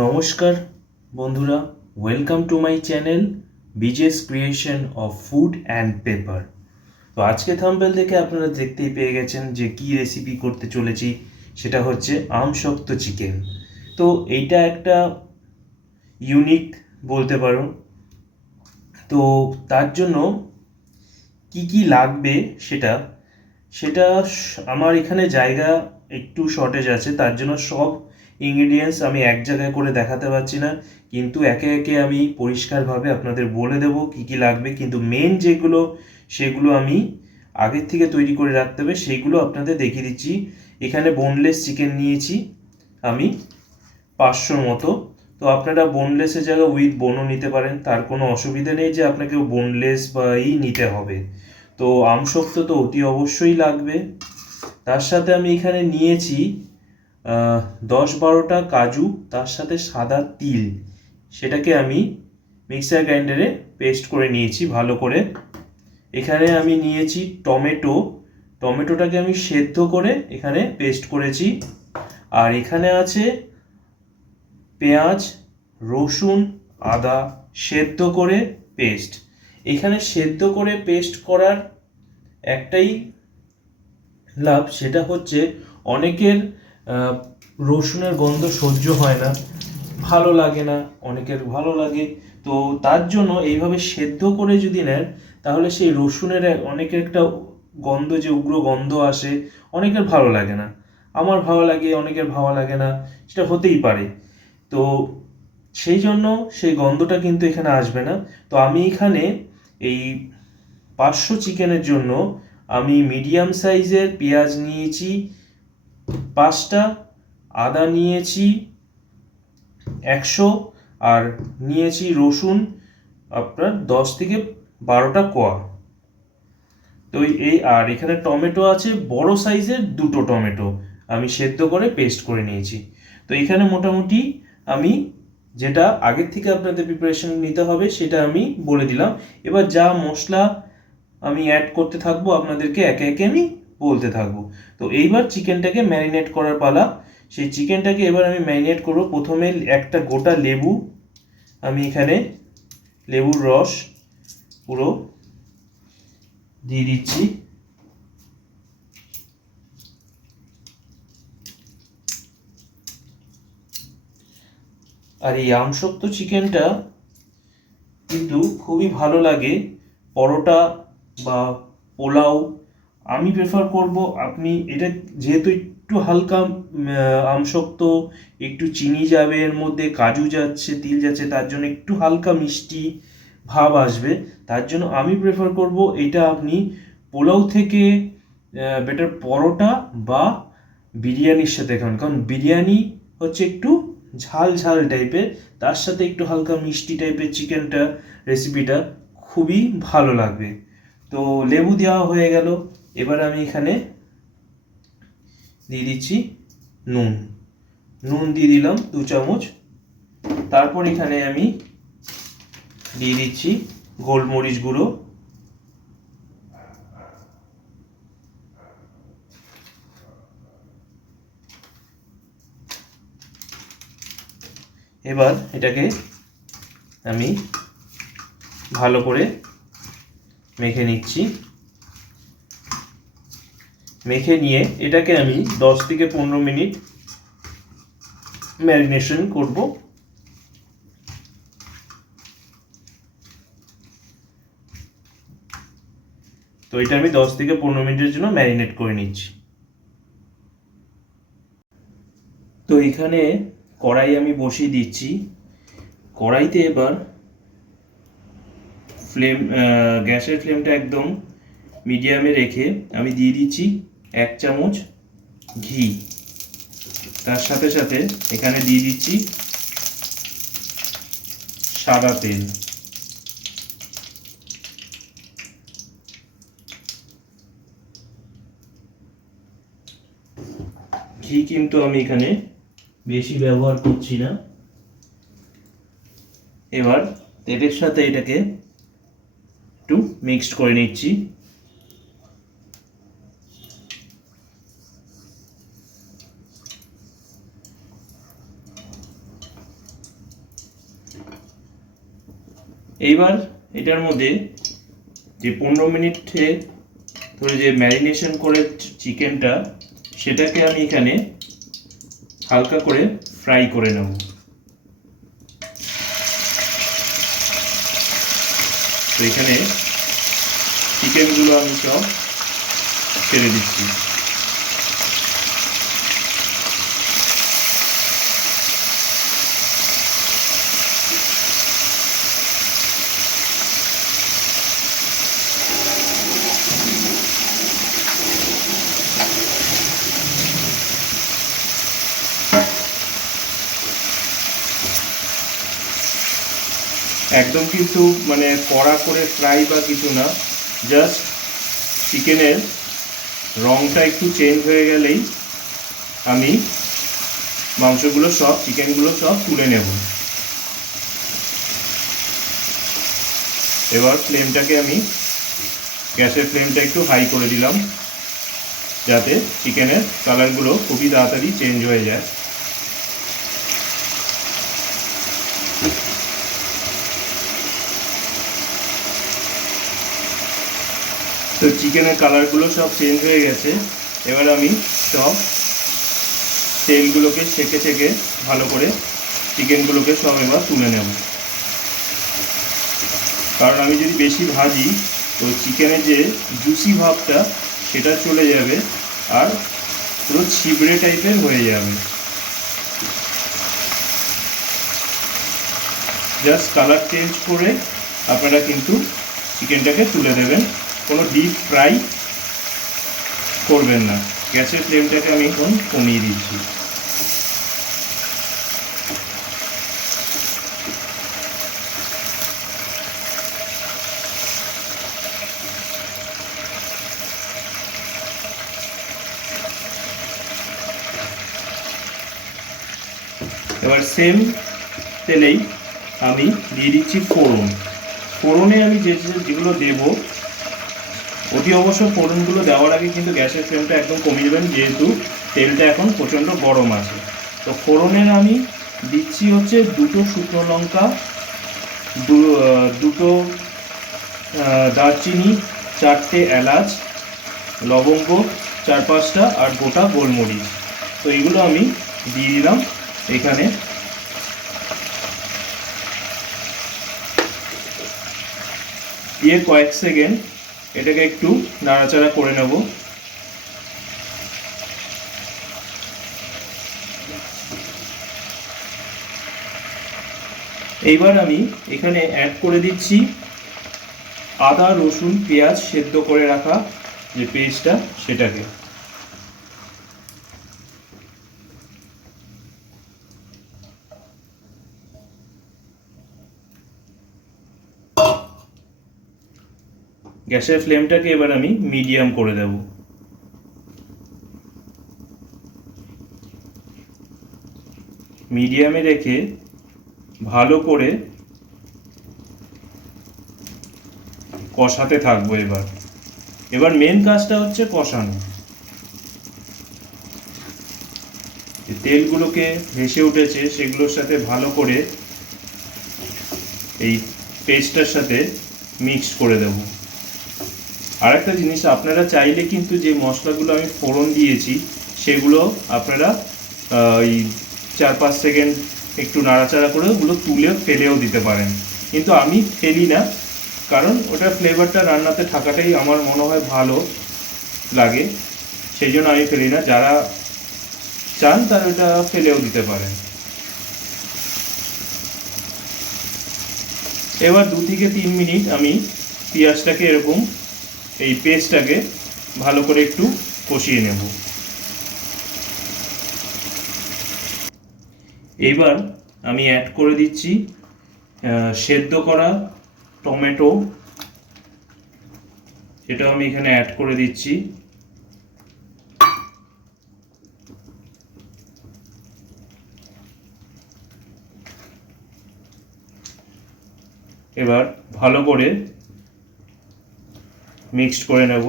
নমস্কার বন্ধুরা, welcome to my channel বিজেস creation of food and paper. তো আজকে থাম্বনেল দেখে আপনারা দেখতেই পেয়ে গেছেন যে কি রেসিপি করতে চলেছি, সেটা হচ্ছে আমসক্ত চিকেন। তো এইটা একটা ইউনিক বলতে পারো। তো তার জন্য কি কি লাগবে সেটা সেটা আমার এখানে জায়গা একটু শর্টেজ আছে, তার জন্য সব ইনগ্রিডিয়েন্টস আমি এক জায়গায় করে দেখাতে পারছি না, কিন্তু একে একে আমি পরিষ্কারভাবে আপনাদের বলে দেব কি কি লাগবে। কিন্তু মেন যেগুলো সেগুলো আমি আগের থেকে তৈরি করে রাখতে হবে, সেইগুলো আপনাদের দেখিয়ে দিচ্ছি। এখানে বোনলেস চিকেন নিয়েছি আমি 500 মতো। তো আপনারা বোনলেসের জায়গায় উইথ বোনও নিতে পারেন, তার কোনো অসুবিধা নেই যে আপনাকে বোনলেস বা নিতে হবে। তো আমসত্ব তো অতি অবশ্যই লাগবে। তার সাথে আমি এখানে নিয়েছি 10-12টা কাজু, তার সাথে সাদা তিল, সেটাকে আমি মিক্সার গ্রাইন্ডারে পেস্ট করে নিয়েছি ভালো করে। এখানে আমি নিয়েছি টমেটোটাকে আমি সেদ্ধ করে এখানে পেস্ট করেছি। আর এখানে আছে পেঁয়াজ, রসুন, আদা সেদ্ধ করে পেস্ট। এখানে সেদ্ধ করে পেস্ট করার একটাই লাভ, সেটা হচ্ছে অনেকের রসুনের গন্ধ সহ্য হয় না, ভালো লাগে না, অনেকের ভালো লাগে। তো তার জন্য এইভাবে সেদ্ধ করে যদি নেন তাহলে সেই রসুনের অনেকের একটা গন্ধ, যে উগ্র গন্ধ আসে, অনেকের ভালো লাগে না। আমার ভালো লাগে, অনেকের ভালো লাগে না, সেটা হতেই পারে। তো সেই জন্য সেই গন্ধটা কিন্তু এখানে আসবে না। তো আমি এখানে এই 500 চিকেনের জন্য আমি মিডিয়াম সাইজের পেঁয়াজ নিয়েছি 5টা, আদা নিয়েছি 100, আর নিয়েছি রসুন আপনার 10 থেকে 12টা কোয়া। তো আর এখানে টমেটো আছে বড় সাইজের 2টো টমেটো, আমি সেদ্ধ করে পেস্ট করে নিয়েছি। তো এখানে মোটামুটি আমি যেটা আগের থেকে আপনাদের প্রিপারেশন নিতে হবে সেটা আমি বলে দিলাম। এবার যা মশলা আমি অ্যাড করতে থাকবো আপনাদেরকে একে একে আমি বলতে থাকবো। তো এইবার চিকেনটাকে ম্যারিনেট করার পালা। সেই চিকেনটাকে এবার আমি ম্যারিনেট করবো। প্রথমে একটা গোটা লেবু, আমি এখানে লেবুর রস পুরো দিয়ে দিচ্ছি। আর এই আমসত্ব চিকেনটা কিন্তু খুবই ভালো লাগে পরোটা বা পোলাও। আমি প্রেফার করব আপনি এটা, যেহেতু একটু হালকা আমসত্ব, একটু চিনি যাবে এর মধ্যে, কাজু যাচ্ছে, তিল যাচ্ছে, তার জন্য একটু হালকা মিষ্টি ভাব আসবে। তার জন্য আমি প্রেফার করব এটা আপনি পোলাও থেকে বেটার পরোটা বা বিরিয়ানির সাথে খান, কারণ বিরিয়ানি হচ্ছে একটু ঝাল ঝাল টাইপের, তার সাথে একটু হালকা মিষ্টি টাইপের চিকেনটা রেসিপিটা খুবই ভালো লাগবে। তো লেবু দেওয়া হয়ে গেল। এবার আমি এখানে দিয়ে দিচ্ছি নুন। নুন দিয়ে দিলাম 2 চামচ। তারপর এখানে আমি দিয়ে দিচ্ছি গোলমরিচ গুঁড়ো। এবার এটাকে আমি ভালো করে মেখে নিচ্ছি। মেখে নিয়ে এটাকে আমি 10 থেকে 15 মিনিট ম্যারিনেশন করব। তো এটা আমি 10 থেকে 15 মিনিটের জন্য ম্যারিনেট করে নিচ্ছি। তো এখানে কড়াই আমি বসিয়ে দিচ্ছি। কড়াইতে এবার গ্যাসের ফ্লেমটা একদম মিডিয়ামে রেখে আমি দিয়ে দিচ্ছি 1 চামচ ঘি। তার সাথে সাথে এখানে দিয়ে দিচ্ছি সাদা তেল। ঘি কিন্তু আমি এখানে বেশি ব্যবহার করছি না। এবার তেলের সাথে এটাকে একটু মিক্সড করে নিচ্ছি। এইবার এটার মধ্যে যে 15 মিনিট ধরে যে ম্যারিনেশন করে চিকেনটা, সেটাকে আমি এখানে হালকা করে ফ্রাই করে নেব। তো এখানে চিকেনগুলো আমি সব ছেড়ে দিচ্ছি। একদম কিন্তু মানে কড়া করে ফ্রাই বা কিছু না, জাস্ট চিকেনের রঙটা একটু চেঞ্জ হয়ে গেলেই আমি মাংসগুলো সব চিকেনগুলো সব তুলে নেব। এবার ফ্লেমটাকে আমি গ্যাসের ফ্লেমটা একটু হাই করে দিলাম, যাতে চিকেনের কালারগুলো খুবই তাড়াতাড়ি চেঞ্জ হয়ে যায়। তো চিকেনের কালারগুলো সব চেঞ্জ হয়ে গেছে। এবার আমি সব তেলগুলোকে ছেঁকে ছেঁকে ভালো করে চিকেনগুলোকে সব এবার তুলে নেব। কারণ আমি যদি বেশি ভাজি তো চিকেনের যে জুসি ভাবটা সেটা চলে যাবে আর পুরো ছিবড়ে টাইপের হয়ে যাবে। জাস্ট কালার চেঞ্জ করে আপনারা কিন্তু চিকেনটাকে তুলে দেবেন, কোনো ডিপ ফ্রাই করবেন না। গ্যাসের ফ্লেমটাকে আমি এখন কমিয়ে দিচ্ছি। এবার সেম তেলেই আমি দিয়ে দিচ্ছি ফোড়ন। ফোড়নে আমি যেগুলো দেবো, অতি অবশ্য ফোড়নগুলো দেওয়ার আগে কিন্তু গ্যাসের ফ্লেমটা একদম কমিয়ে দেবেন, যেহেতু তেলটা এখন প্রচণ্ড গরম আছে। তো ফোড়নের আমি দিচ্ছি হচ্ছে 2টো শুকনো লঙ্কা, দুটো দারচিনি, 4টে এলাচ, লবঙ্গ 4-5টা আর গোটা গোলমরিচ। তো এগুলো আমি দিয়ে দিলাম এখানে। দিয়ে কয়েক সেকেন্ড এটাকে একটু নাড়াচাড়া করে নেব। এইবার আমি এখানে অ্যাড করে দিচ্ছি আদা রসুন পেঁয়াজ সেদ্ধ করে রাখা যে পেস্টটা, সেটাকে। গ্যাসের ফ্লেমটাকে এবার আমি মিডিয়াম করে দেব। মিডিয়ামে রেখে ভালো করে কষাতে থাকবো। এবার মেন কাজটা হচ্ছে কষানো। তেলগুলোকে ভেসে উঠেছে, সেগুলোর সাথে ভালো করে এই পেস্টটার সাথে মিক্স করে দেব। আর একটা জিনিস, আপনারা চাইলে কিন্তু যে মশলাগুলো আমি ফোড়ন দিয়েছি সেগুলো আপনারা ওই 4-5 সেকেন্ড একটু নাড়াচাড়া করে ওগুলো তুলে ফেলেও দিতে পারেন, কিন্তু আমি ফেলি না, কারণ ওটা ফ্লেভারটা রান্নাতে থাকাটাই আমার মনে হয় ভালো লাগে, সেই জন্য আমি ফেলি না। যারা চান তারা ওটা ফেলেও দিতে পারেন। এবার 2 থেকে 3 মিনিট আমি পেঁয়াজটাকে এরকম এই পেস্টটাকে ভালো করে একটু কষিয়ে নেব। এবার আমি অ্যাড করে দিচ্ছি সেদ্ধ করা টমেটো, এটা আমি এখানে অ্যাড করে দিচ্ছি। এবার ভালো করে মিক্সড করে নেব।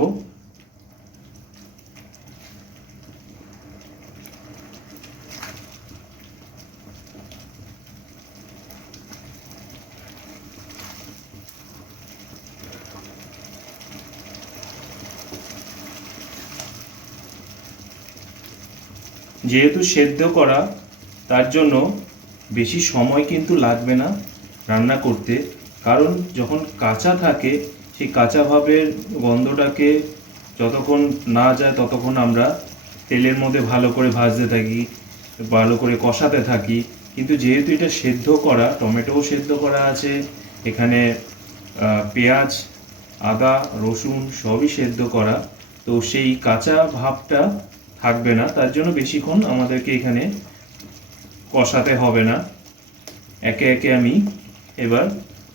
যেহেতু সেদ্ধ করা, তার জন্য বেশি সময় কিন্তু লাগবে না রান্না করতে, কারণ যখন কাঁচা থাকে সেই কাঁচা ভাবের গন্ধটাকে যতক্ষণ না যায় ততক্ষণ আমরা তেলের মধ্যে ভালো করে ভাজতে থাকি, ভালো করে কষাতে থাকি। কিন্তু যেহেতু এটা সেদ্ধ করা, টমেটোও সেদ্ধ করা আছে, এখানে পেঁয়াজ, আদা, রসুন সবই সেদ্ধ করা, তো সেই কাঁচা ভাবটা থাকবে না, তার জন্য বেশিক্ষণ আমাদেরকে এখানে কষাতে হবে না। একে একে আমি এবার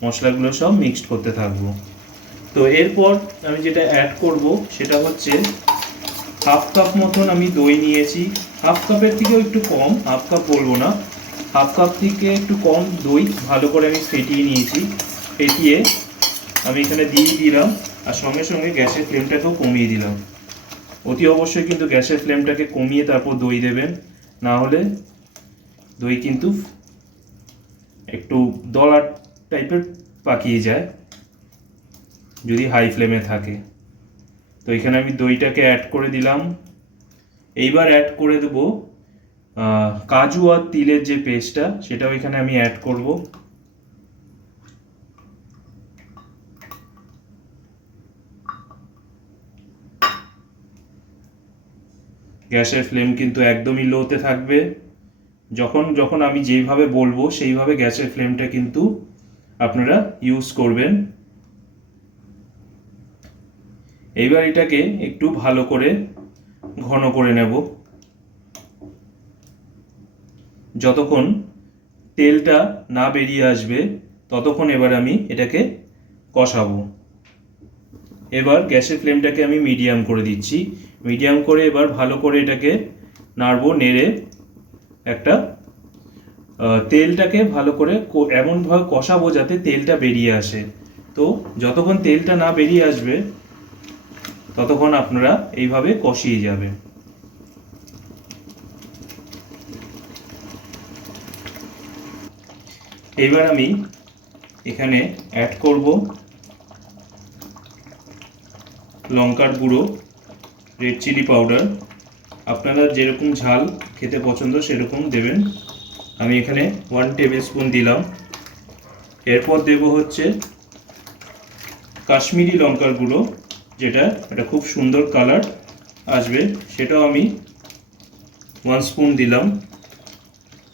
মশলাগুলো সব মিক্সড করতে থাকবো। তো এরপর আমি যেটা অ্যাড করব সেটা হচ্ছে হাফ কাপ মতন আমি দই নিয়েছি। হাফ কাপের থেকেও একটু কম, হাফ কাপ বলবো না, হাফ কাপ থেকে একটু কম দই ভালো করে আমি ফেটিয়ে নিয়েছি। ফেটিয়ে আমি এখানে দিয়ে দিলাম, আর সঙ্গে সঙ্গে গ্যাসের ফ্লেমটাকেও কমিয়ে দিলাম। অতি অবশ্যই কিন্তু গ্যাসের ফ্লেমটাকে কমিয়ে তারপর দই দেবেন, না হলে দই কিন্তু একটু দলা টাইপের পাকিয়ে যায় যদি হাই ফ্লেমে থাকে। তো এখানে আমি দইটাকে অ্যাড করে দিলাম। এইবার অ্যাড করে দেব কাজু আর তিলের যে পেস্টটা, সেটাও এখানে আমি অ্যাড করব। গ্যাসের ফ্লেম কিন্তু একদমই লোতে থাকবে। যখন যখন আমি যেইভাবে বলবো সেইভাবে গ্যাসের ফ্লেমটা কিন্তু আপনারা ইউজ করবেন। এইবার এটাকে একটু ভালো করে ঘন করে নেব, যতক্ষণ তেলটা না বেরিয়ে আসবে ততক্ষণ এবার আমি এটাকে কষাবো। এবার গ্যাসের ফ্লেমটাকে আমি মিডিয়াম করে দিচ্ছি। মিডিয়াম করে এবার ভালো করে এটাকে নাড়বো, নেড়ে একটা তেলটাকে ভালো করে এমনভাবে কষাবো যাতে তেলটা বেরিয়ে আসে। তো যতক্ষণ তেলটা না বেরিয়ে আসবে ততক্ষণ আপনারা এইভাবে কষিয়ে যাবেন। এবার আমি এখানে অ্যাড করব লঙ্কার গুঁড়ো, রেড চিলি পাউডার। আপনারা যেরকম ঝাল খেতে পছন্দ সেরকম দেবেন। আমি এখানে 1 টেবিল স্পুন দিলাম। এরপর দেব হচ্ছে কাশ্মীরি লঙ্কার গুঁড়ো, যেটা এটা খুব সুন্দর কালার আসবে, সেটাও আমি 1 স্পুন দিলাম।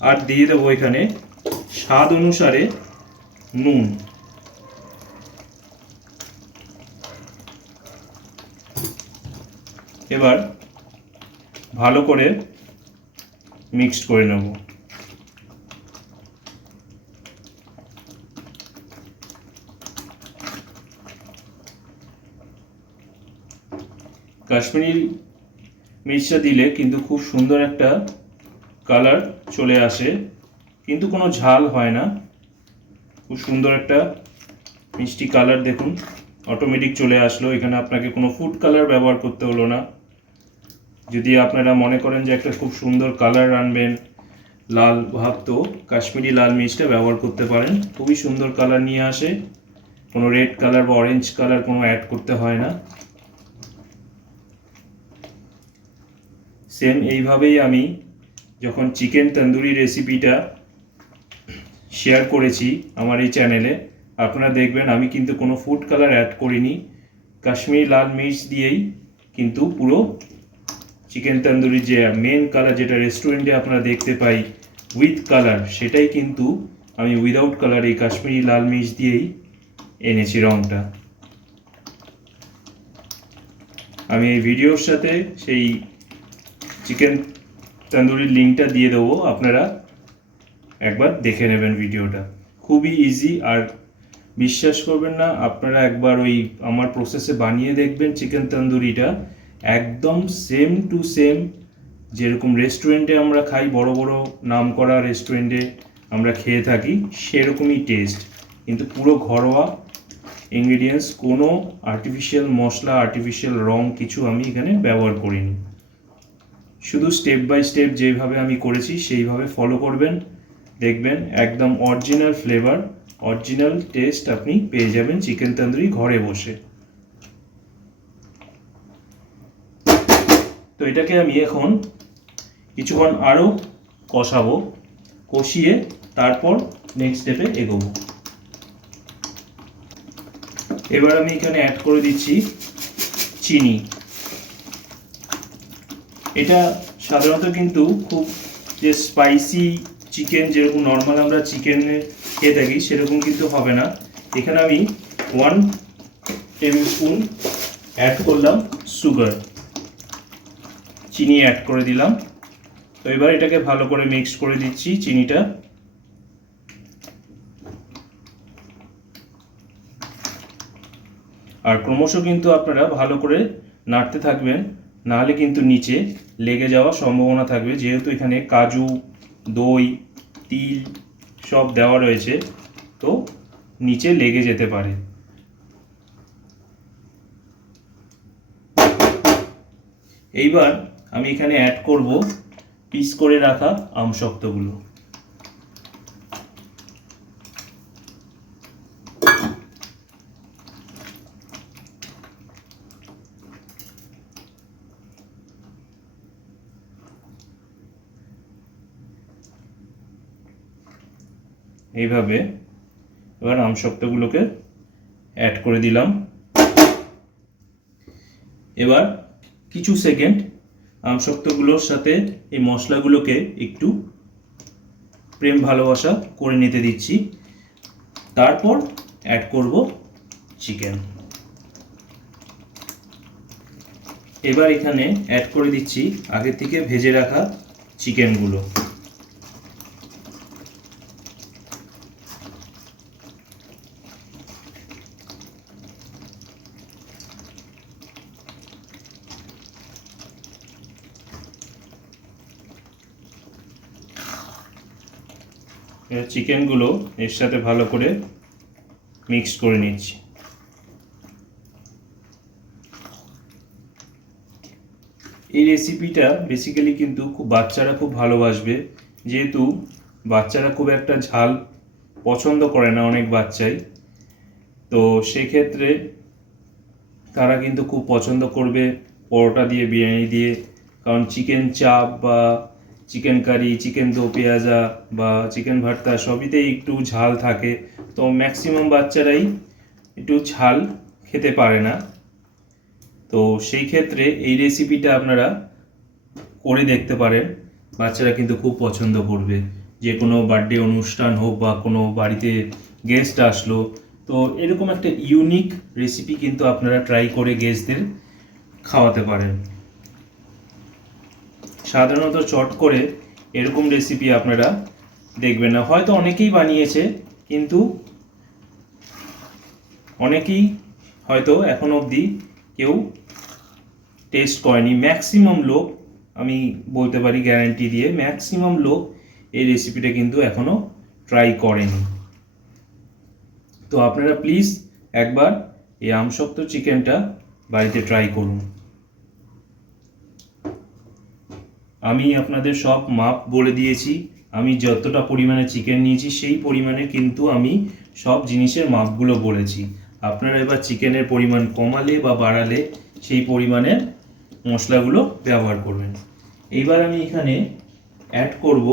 আর দিয়ে দেবো এখানে স্বাদ অনুসারে নুন। এবার ভালো করে মিক্সড করে নেব। কাশ্মীরি মির্চটা দিলে কিন্তু খুব সুন্দর একটা কালার চলে আসে, কিন্তু কোনো ঝাল হয় না। খুব সুন্দর একটা মিষ্টি কালার দেখুন অটোমেটিক চলে আসলো। এখানে আপনাকে কোনো ফুড কালার ব্যবহার করতে হলো না। যদি আপনারা মনে করেন যে একটা খুব সুন্দর কালার আনবেন, লাল ভাব, তো কাশ্মীরি লাল মির্চটা ব্যবহার করতে পারেন, খুবই সুন্দর কালার নিয়ে আসে। কোনো রেড কালার বা অরেঞ্জ কালার কোনো অ্যাড করতে হয় না। সেম এইভাবেই আমি যখন চিকেন তন্দুরি রেসিপিটা শেয়ার করেছি আমার এই চ্যানেলে, আপনারা দেখবেন আমি কিন্তু কোনো ফুড কালার অ্যাড করিনি। কাশ্মীরি লাল মির্চ দিয়েই কিন্তু পুরো চিকেন তন্দুরির যে মেন কালার, যেটা রেস্টুরেন্টে আপনারা দেখতে পাই উইথ কালার, সেটাই কিন্তু আমি উইদাউট কালার এই কাশ্মীরি লাল মির্চ দিয়েই এনেছি রঙটা। আমি এই ভিডিওর সাথে সেই চিকেন তন্দুরির লিঙ্কটা দিয়ে দেবো, আপনারা একবার দেখে নেবেন ভিডিওটা। খুবই ইজি, আর বিশ্বাস করবেন না, আপনারা একবার ওই আমার প্রসেসে বানিয়ে দেখবেন চিকেন তন্দুরিটা, একদম সেম টু সেম যেরকম রেস্টুরেন্টে আমরা খাই, বড় বড় নাম করা রেস্টুরেন্টে আমরা খেয়ে থাকি, সেরকমই টেস্ট, কিন্তু পুরো ঘরোয়া ইনগ্রিডিয়েন্টস, কোনো আর্টিফিশিয়াল মশলা, আর্টিফিশিয়াল রং কিছু আমি এখানে ব্যবহার করিনি। শুধু স্টেপ বাই স্টেপ যেভাবে আমি করেছি সেইভাবে ফলো করবেন, দেখবেন একদম অরিজিনাল ফ্লেভার, অরিজিনাল টেস্ট আপনি পেয়ে যাবেন চিকেন তন্দুরি ঘরে বসে। তো এটাকে আমি এখন কিছুক্ষণ আরও কষাবো, কষিয়ে তারপর নেক্সট স্টেপে এগোবো। এবার আমি এখানে অ্যাড করে দিচ্ছি চিনি। এটা সাধারণত কিন্তু খুব যে স্পাইসি চিকেন যেরকম নর্মাল আমরা চিকেনে খেয়ে থাকি সেরকম কিন্তু হবে না। এখানে আমি 1 টেবিল স্পুন অ্যাড করলাম সুগার, চিনি অ্যাড করে দিলাম। তো এবার এটাকে ভালো করে মিক্স করে দিচ্ছি চিনিটা। আর ক্রমশ কিন্তু আপনারা ভালো করে নাড়তে থাকবেন, নাহলে কিন্তু নিচে লেগে যাওয়ার সম্ভাবনা থাকবে, যেহেতু এখানে কাজু, দই, তিল সব দেওয়া রয়েছে, তো নিচে লেগে যেতে পারে। এইবার আমি এখানে অ্যাড করব পিস করে রাখা আমসত্ত্বগুলো। এইভাবে এবার আমসত্ত্বগুলোকে অ্যাড করে দিলাম। এবার কিছু সেকেন্ড আমসত্ত্বগুলোর সাথে এই মশলাগুলোকে একটু প্রেম ভালোবাসা করে নিতে দিচ্ছি। তারপর অ্যাড করব চিকেন। এবার এখানে অ্যাড করে দিচ্ছি আগে থেকে ভেজে রাখা চিকেনগুলো। চিকেনগুলো এর সাথে ভালো করে মিক্স করে নিচ্ছি। এই রেসিপিটা বেসিক্যালি কিন্তু বাচ্চারা খুব ভালোবাসবে, যেহেতু বাচ্চারা খুব একটা ঝাল পছন্দ করে না অনেক বাচ্চাই, তো সেক্ষেত্রে তারা কিন্তু খুব পছন্দ করবে পরোটা দিয়ে, বিরিয়ানি দিয়ে। কারণ চিকেন চাপ বা চিকেন কারি, চিকেন দো পেঁয়াজা বা চিকেন ভর্তা সবইতেই একটু ঝাল থাকে, তো ম্যাক্সিমাম বাচ্চারাই একটু ঝাল খেতে পারে না। তো সেই ক্ষেত্রে এই রেসিপিটা আপনারা করে দেখতে পারেন, বাচ্চারা কিন্তু খুব পছন্দ করবে। যে কোনো বার্থডে অনুষ্ঠান হোক বা কোনো বাড়িতে গেস্ট আসলো, তো এরকম একটা ইউনিক রেসিপি কিন্তু আপনারা ট্রাই করে গেস্টদের খাওয়াতে পারেন। সাধারণত চট করে এরকম রেসিপি আপনারা দেখবেন না, হয়তো অনেকেই বানিয়েছে কিন্তু অনেকেই হয়তো এখন অবধি কেউ টেস্ট করেনি। ম্যাক্সিমাম লোক, আমি বলতে পারি গ্যারান্টি দিয়ে, ম্যাক্সিমাম লোক এই রেসিপিটা কিন্তু এখনও ট্রাই করেনি। তো আপনারা প্লিজ একবার এই আমসত্ত্ব চিকেনটা বাড়িতে ট্রাই করুন। আমি আপনাদের সব মাপ বলে দিয়েছি, আমি যতটা পরিমাণে চিকেন নিয়েছি সেই পরিমাণে কিন্তু আমি সব জিনিসের মাপগুলো বলেছি। আপনারা এবার চিকেনের পরিমাণ কমালে বা বাড়ালে সেই পরিমাণে মশলাগুলো ব্যবহার করবেন। এইবার আমি এখানে অ্যাড করব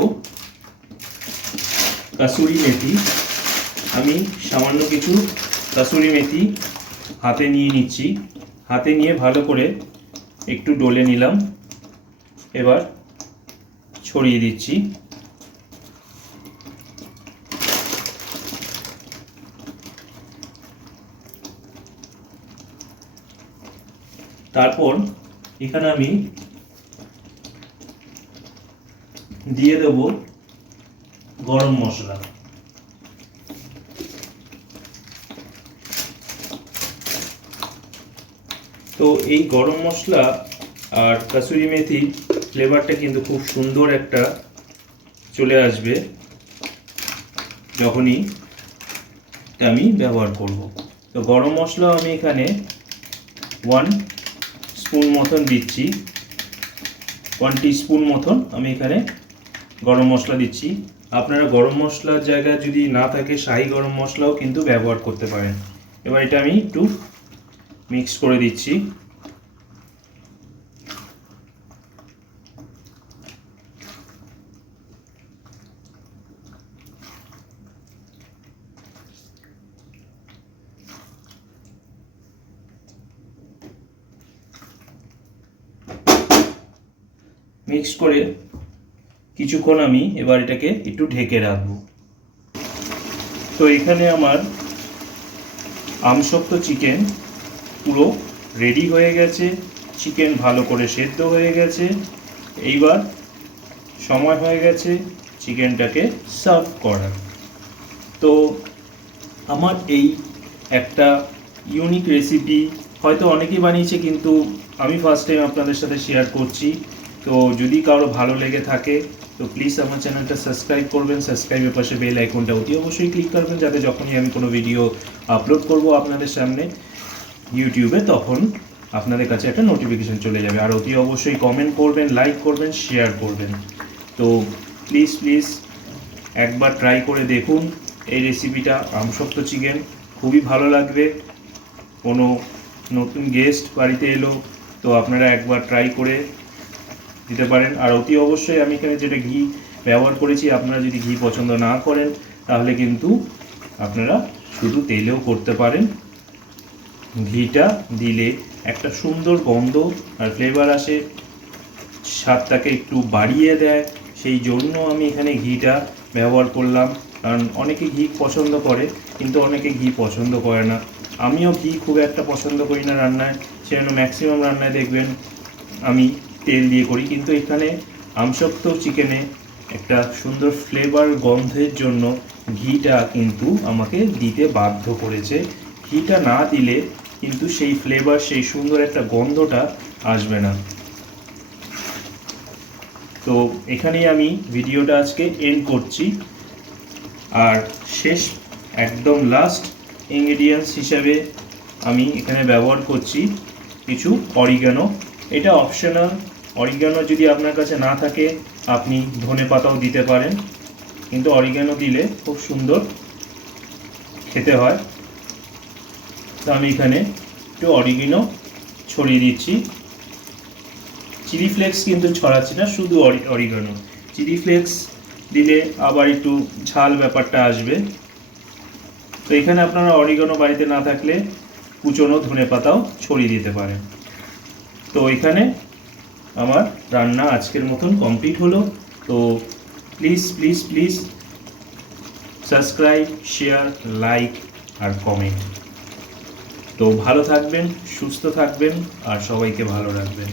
কাসুরি মেথি। আমি সামান্য কিছু কাসুরি মেথি হাতে নিয়ে নিচ্ছি, হাতে নিয়ে ভালো করে একটু ডলে নিলাম। এবার ছড়িয়ে দিচ্ছি। তারপর এখানে আমি দিয়ে দেব গরম মশলা। তো এই গরম মশলা আর কাসুরি মেথির ফ্লেভারটা কিন্তু খুব সুন্দর একটা চলে আসবে যখনই এটা আমি ব্যবহার করব। তো গরম মশলা আমি এখানে 1 স্পুন মতন দিচ্ছি, 1 টিস্পুন মতন আমি এখানে গরম মশলা দিচ্ছি। আপনারা গরম মশলার জায়গায় যদি না থাকে শাহি গরম মশলাও কিন্তু ব্যবহার করতে পারেন। এবার এটা আমি একটু মিক্স করে দিচ্ছি। মিক্স করে কিছুক্ষণ আমি এবার এটাকে একটু ঢেকে রাখবো। তো এখানে আমার আমসত্ব চিকেন পুরো রেডি হয়ে গেছে, চিকেন ভালো করে সেদ্ধ হয়ে গেছে। এইবার সময় হয়ে গেছে চিকেনটাকে সার্ভ করার। তো আমার এই একটা ইউনিক রেসিপি হয়তো অনেকেই বানিয়েছে, কিন্তু আমি ফার্স্ট টাইম আপনাদের সাথে শেয়ার করছি। তো যদি কারো ভালো লেগে থাকে তো প্লিজ আমার চ্যানেলটা সাবস্ক্রাইব করবেন, সাবস্ক্রাইবের পাশে বেল আইকনটা অতি অবশ্যই ক্লিক করবেন, যাতে যখনই আমি কোনো ভিডিও আপলোড করব আপনাদের সামনে ইউটিউবে, তখন আপনাদের কাছে একটা নোটিফিকেশান চলে যাবে। আর অতি অবশ্যই কমেন্ট করবেন, লাইক করবেন, শেয়ার করবেন। তো প্লিজ একবার ট্রাই করে দেখুন এই রেসিপিটা, আমসত্ব চিকেন, খুবই ভালো লাগবে। কোনো নতুন গেস্ট বাড়িতে এলো তো আপনারা একবার ট্রাই করে দিতে পারেন। আর অতি অবশ্যই আমি এখানে যেটা ঘি ব্যবহার করেছি, আপনারা যদি ঘি পছন্দ না করেন তাহলে কিন্তু আপনারা শুধু তেলেও করতে পারেন। ঘিটা দিলে একটা সুন্দর গন্ধ আর ফ্লেভার আসে, স্বাদটাকে একটু বাড়িয়ে দেয়, সেই জন্য আমি এখানে ঘিটা ব্যবহার করলাম। কারণ অনেকে ঘি পছন্দ করে কিন্তু অনেকে ঘি পছন্দ করে না। আমিও ঘি খুব একটা পছন্দ করি না রান্নায়, সেজন্য ম্যাক্সিমাম রান্নায় দেখবেন আমি তেল দিয়ে করি। কিন্তু এখানে আমসত্ব চিকেনে একটা সুন্দর ফ্লেভার গন্ধের জন্য ঘিটা কিন্তু আমাকে দিতে বাধ্য করেছে। ঘিটা না দিলে কিন্তু সেই ফ্লেভার, সেই সুন্দর একটা গন্ধটা আসবে না। তো এখানেই আমি ভিডিওটা আজকে এন্ড করছি। আর শেষ একদম লাস্ট ইনগ্রেডিয়েন্টস হিসাবে আমি এখানে ব্যবহার করছি কিছু অরিগানো। এটা অপশনাল, অরিগানো যদি আপনার কাছে না থাকে আপনি ধনেপাতাও দিতে পারেন, কিন্তু অরিগানো দিলে খুব সুন্দর খেতে হয়। তো আমি এখানে একটু অরিগানো ছড়িয়ে দিচ্ছি। চিলি ফ্লেক্স কিন্তু ছড়াচ্ছি না, শুধু অরিগানো। চিলি ফ্লেক্স দিলে আবার একটু ঝাল ব্যাপারটা আসবে। তো এখানে আপনারা অরিগানো বাড়িতে না থাকলে কুচনো ধনেপাতাও ছড়িয়ে দিতে পারেন। তো এখানে আমার রান্না আজকের মতন কমপ্লিট হলো। তো প্লিজ সাবস্ক্রাইব, শেয়ার, লাইক আর কমেন্ট। তো ভালো থাকবেন, সুস্থ থাকবেন আর সবাইকে ভালো রাখবেন।